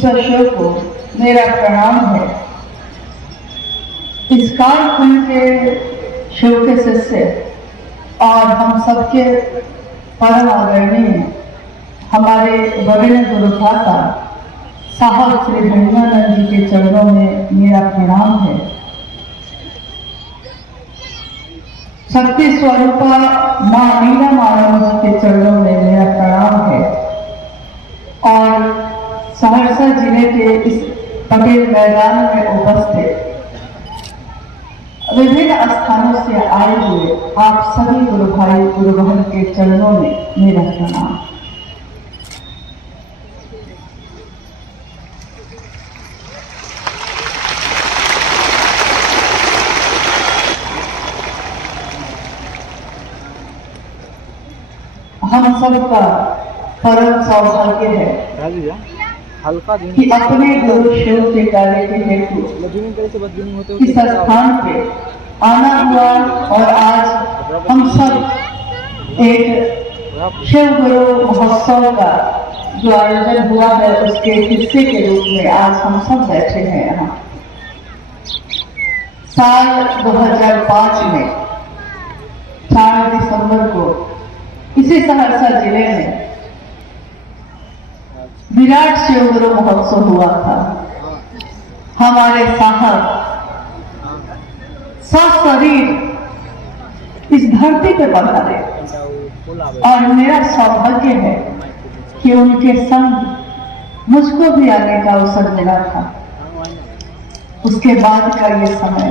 ईश्वर शिव को मेरा प्रणाम है। इस कालखंड के शिव के शिष्य और हम सबके परम आदरणीय हमारे वरिष्ठ गुरुभ्राता साहब श्री महिमानंद जी के चरणों में मेरा प्रणाम है। शक्ति स्वरूपा मां मीरा मानव जी के चरणों में मेरा प्रणाम है और सहरसा जिले के इस पटेल मैदान में उपस्थित विभिन्न स्थानों से आए हुए आप सभी गुरु भाई गुरु बहन के चरणों में मेरा प्रणाम। हम सबका परम सौभाग्य है कि अपने गुरु शिव के कार्य के हेतु इस स्थान पे आना हुआ और आज हम सब एक शिव गुरु महोत्सव का जो आयोजन हुआ है उसके हिस्से के रूप में आज हम सब बैठे हैं यहाँ। साल 2005 में 4 दिसंबर को इसी सहरसा जिले में विराट शिव गुरु महोत्सव हुआ था। हमारे साहब सशरीर इस धरती पे पधारे और मेरा सौभाग्य है कि उनके संग मुझको भी आने का अवसर मिला था। उसके बाद का ये समय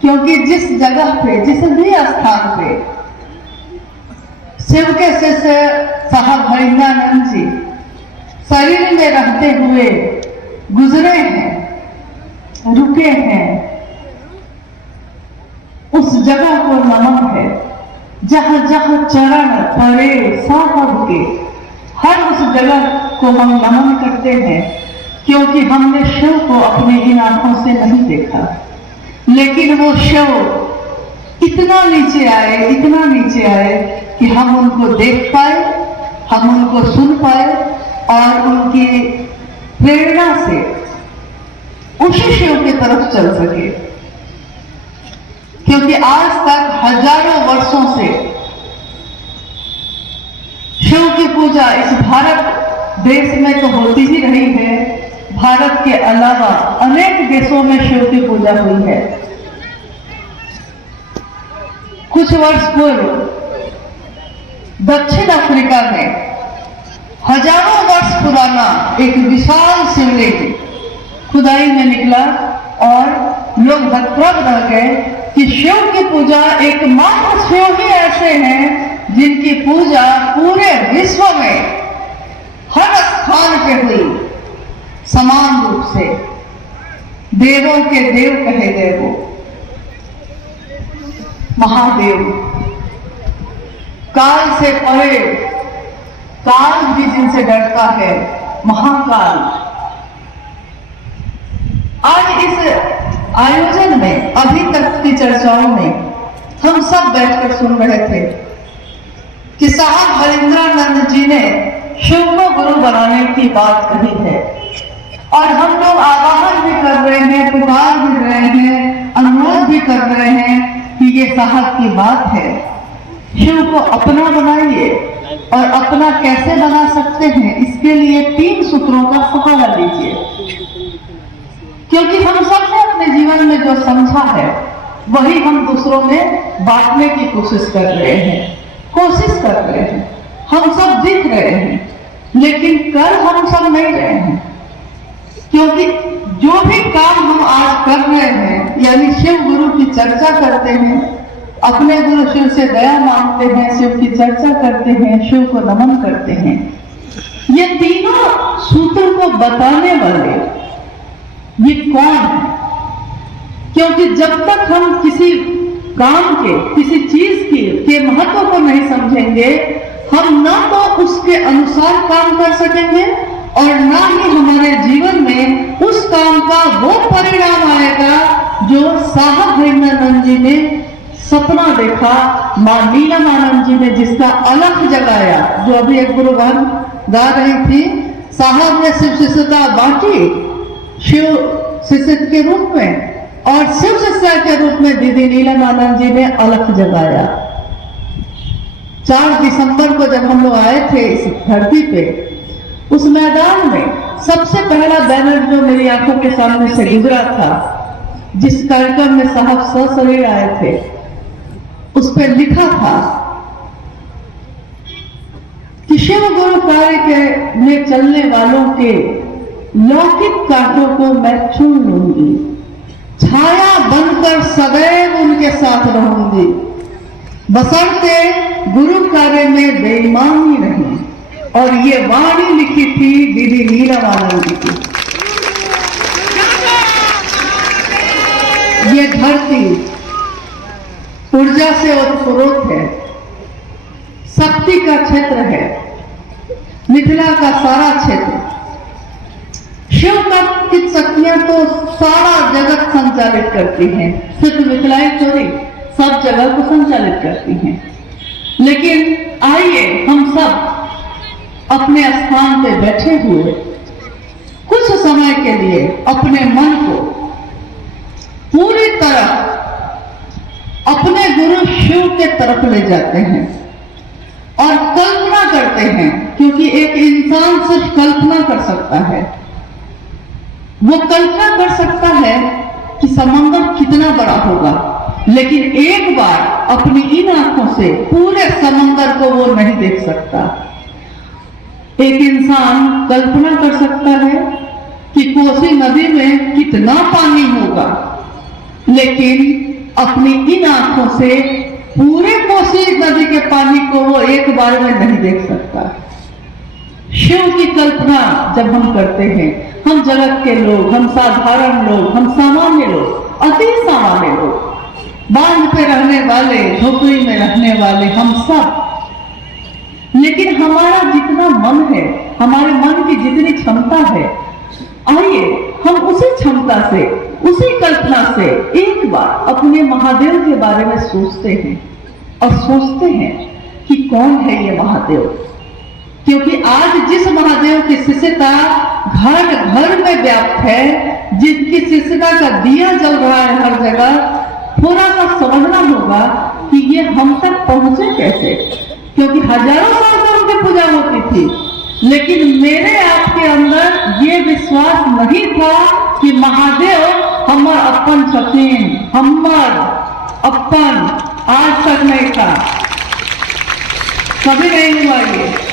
क्योंकि जिस जगह पे जिस भी स्थान पे शिव के शिष्य साहब महिमानंद जी शरीर में रहते हुए गुजरे हैं, रुके हैं, उस जगह को नमन है। जहां जहां चरण पड़े साहब के हर उस जगह को हम नमन करते हैं क्योंकि हमने शिव को अपनी इन आंखों से नहीं देखा, लेकिन वो शिव इतना नीचे आए कि हम उनको देख पाए, हम उनको सुन पाए और उनकी प्रेरणा से उसी शिव की तरफ चल सके। क्योंकि आज तक हजारों वर्षों से शिव की पूजा इस भारत देश में तो होती ही रही है। भारत के अलावा अनेक देशों में शिव की पूजा हुई है। कुछ वर्ष पूर्व दक्षिण अफ्रीका में हजारों वर्ष पुराना एक विशाल शिवलिंग खुदाई में निकला और लोग हतप्रभ रह गए कि शिव की पूजा एकमात्र शिव ही ऐसे हैं जिनकी पूजा पूरे विश्व में हर स्थान पे हुई समान रूप से। देवों के देव कहे गए वो महादेव, काल से परे, काल भी जिनसे डरता है, महाकाल। आज इस आयोजन में अभी तक की चर्चाओं में हम सब बैठकर सुन रहे थे कि साहब हरिंद्रानंद जी ने शिव को गुरु बनाने की बात कही है और हम लोग आवाहन भी कर रहे हैं, पुकार भी रहे हैं, अनुरोध भी कर रहे हैं कि ये साहब की बात है। शिव को अपना बनाइए और अपना कैसे बना सकते हैं इसके लिए 3 सूत्रों का सहारा लीजिए। क्योंकि हम सबने अपने जीवन में जो समझा है वही हम दूसरों में बांटने की कोशिश कर रहे हैं, हम सब दिख रहे हैं लेकिन कर हम सब नहीं रहे हैं। क्योंकि जो भी काम हम आज कर रहे हैं यानी शिव गुरु की चर्चा करते हैं, अपने गुरु शिव से दया मांगते हैं, शिव की चर्चा करते हैं, शिव को नमन करते हैं, ये तीनों सूत्र को बताने वाले ये कौन है? क्योंकि जब तक हम किसी काम के, किसी चीज के महत्व को नहीं समझेंगे, हम ना तो उसके अनुसार काम कर सकेंगे और ना ही हमारे जीवन में उस काम का वो परिणाम आएगा जो साहब महिमानंद जी ने सपना देखा माँ नीलमानंद जी ने, जिसका अलख जगाया। जो अभी एक गुरुवान गा रही थी, साहब ने शिव शिष्यता बांटी शिव शिष्य के रूप में, और शिव शिष्य के रूप में दीदी नीलमानंद जी ने अलख जगाया। 4 दिसंबर को जब हम लोग आए थे इस धरती पे, उस मैदान में सबसे पहला बैनर जो मेरी आंखों के सामने से गुजरा था, जिस कार्यक्रम में साहब सशरीर आए थे, उस पर लिखा था कि शिव गुरु कार्य के में चलने वालों के लौकिक कांटों को मैं छू लूंगी, छाया बनकर सदैव उनके साथ रहूंगी, बशर्ते गुरु कार्य में बेईमानी नहीं। और ये वाणी लिखी थी दीदी नीलमानंद जी की। ये धरती ऊर्जा से ओतप्रोत है, शक्ति का क्षेत्र है, मिथिला का सारा क्षेत्र। शिव तत्व की शक्तियां तो सारा जगत संचालित करती हैं, सिर्फ मिथिला ही थोड़ी, सब जगह को संचालित करती हैं। लेकिन आइए हम सब अपने स्थान पे बैठे हुए कुछ समय के लिए अपने मन को पूरी तरह अपने गुरु शिव के तरफ ले जाते हैं और कल्पना करते हैं, क्योंकि एक इंसान सिर्फ कल्पना कर सकता है। वो कल्पना कर सकता है कि समंदर कितना बड़ा होगा, लेकिन एक बार अपनी इन आंखों से पूरे समंदर को वो नहीं देख सकता। एक इंसान कल्पना कर सकता है कि कोसी नदी में कितना पानी होगा, लेकिन अपनी इन आंखों से पूरे कोसी नदी के पानी को वो एक बार में नहीं देख सकता। शिव की कल्पना जब हम करते हैं, हम जगत के लोग, हम साधारण लोग, हम सामान्य लोग, अति सामान्य लोग, बांध पे रहने वाले, झोपड़ी में रहने वाले, हम सब, लेकिन हमारा जितना मन है, हमारे मन की जितनी क्षमता है, आइए हम उसी क्षमता से, उसी कल्पना से एक बार अपने महादेव के बारे में सोचते हैं और सोचते हैं कि कौन है ये महादेव। क्योंकि आज जिस महादेव की शिष्यता घर घर में व्याप्त है, जिसकी शिष्यता का दिया जल रहा है हर जगह, थोड़ा सा समझना होगा कि ये हम तक पहुंचे कैसे। क्योंकि हजारों साल से उनकी पूजा होती थी, लेकिन मेरे आपके अंदर ये विश्वास नहीं था कि महादेव हमार अपन छतीन, हमार अपन, आज तक नहीं था, कभी नहीं हुआ ये।